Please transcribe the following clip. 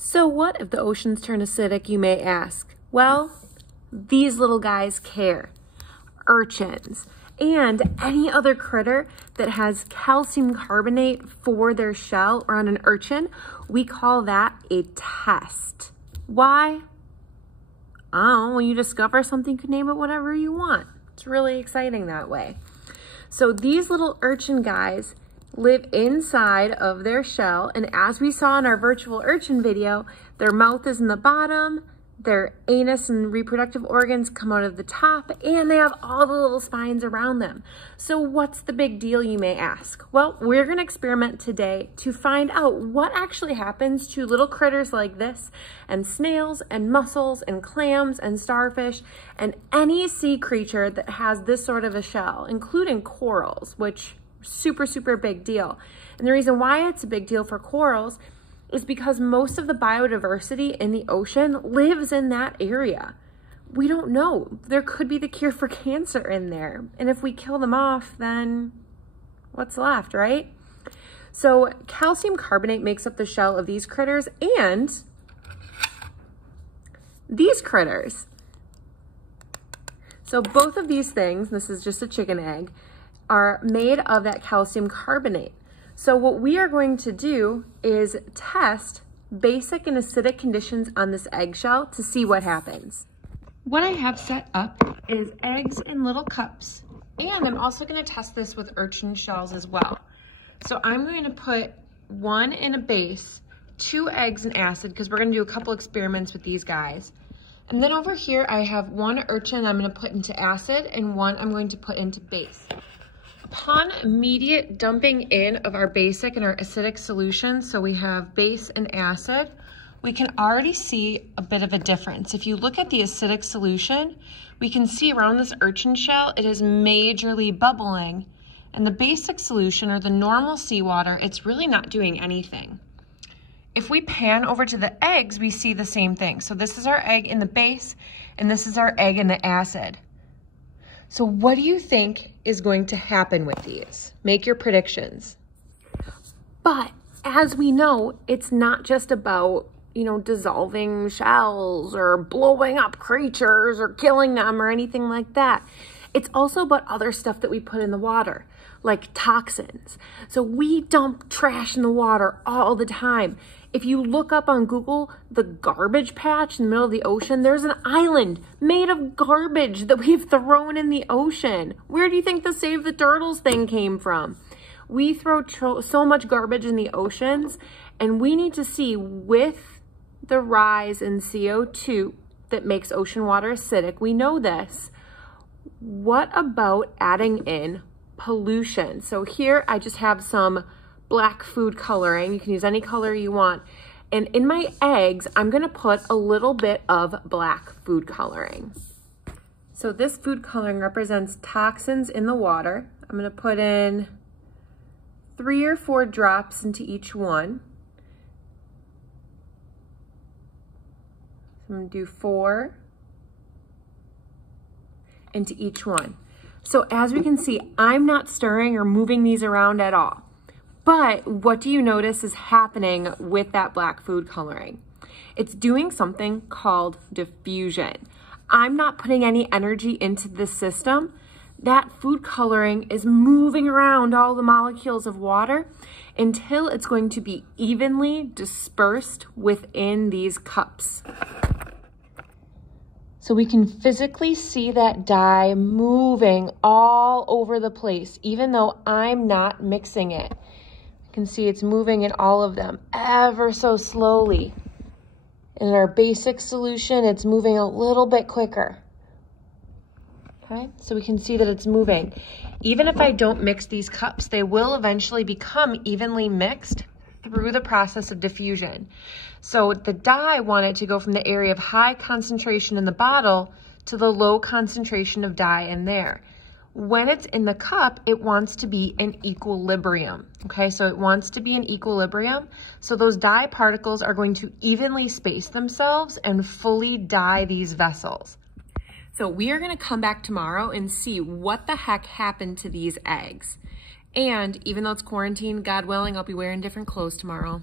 So what if the oceans turn acidic, you may ask? Well, these little guys care. Urchins and any other critter that has calcium carbonate for their shell or on an urchin, we call that a test. Why? I don't know, when you discover something, you can name it whatever you want. It's really exciting that way. So these little urchin guys live inside of their shell, and as we saw in our virtual urchin video, their mouth is in the bottom, their anus and reproductive organs come out of the top, and they have all the little spines around them. So what's the big deal, you may ask? Well, we're gonna experiment today to find out what actually happens to little critters like this, and snails, and mussels, and clams, and starfish, and any sea creature that has this sort of a shell, including corals, which super big deal. And the reason why it's a big deal for corals is because most of the biodiversity in the ocean lives in that area. We don't know. There could be the cure for cancer in there. And if we kill them off, then what's left, right? So calcium carbonate makes up the shell of these critters and these critters. So both of these things, this is just a chicken egg, are made of that calcium carbonate. So what we are going to do is test basic and acidic conditions on this eggshell to see what happens. What I have set up is eggs in little cups, and I'm also going to test this with urchin shells as well. So I'm going to put one in a base, 2 eggs in acid, because we're going to do a couple experiments with these guys. And then over here I have 1 urchin I'm going to put into acid and 1 I'm going to put into base. Upon immediate dumping in of our basic and our acidic solution, so we have base and acid, we can already see a bit of a difference. If you look at the acidic solution, we can see around this urchin shell, it is majorly bubbling. And the basic solution, or the normal seawater, it's really not doing anything. If we pan over to the eggs, we see the same thing. So this is our egg in the base, and this is our egg in the acid. So what do you think is going to happen with these? Make your predictions. But as we know, it's not just about, dissolving shells or blowing up creatures or killing them or anything like that. It's also about other stuff that we put in the water, like toxins. So we dump trash in the water all the time. If you look up on Google, the garbage patch in the middle of the ocean, there's an island made of garbage that we've thrown in the ocean. Where do you think the Save the Turtles thing came from? We throw so much garbage in the oceans, and we need to see, with the rise in CO2 that makes ocean water acidic, we know this. What about adding in pollution? So here I just have some black food coloring. You can use any color you want. And in my eggs, I'm gonna put a little bit of black food coloring. So this food coloring represents toxins in the water. I'm gonna put in 3 or 4 drops into each one. So I'm gonna do 4 into each one. So as we can see, I'm not stirring or moving these around at all. But what do you notice is happening with that black food coloring? It's doing something called diffusion. I'm not putting any energy into this system. That food coloring is moving around all the molecules of water until it's going to be evenly dispersed within these cups. So we can physically see that dye moving all over the place, even though I'm not mixing it. You can see it's moving in all of them ever so slowly. In our basic solution, it's moving a little bit quicker. Okay, so we can see that it's moving. Even if I don't mix these cups, they will eventually become evenly mixed through the process of diffusion. So the dye wanted to go from the area of high concentration in the bottle to the low concentration of dye in there. When it's in the cup, it wants to be in equilibrium. Okay, so it wants to be in equilibrium. So those dye particles are going to evenly space themselves and fully dye these vessels. So we are going to come back tomorrow and see what the heck happened to these eggs. And even though it's quarantine, God willing, I'll be wearing different clothes tomorrow.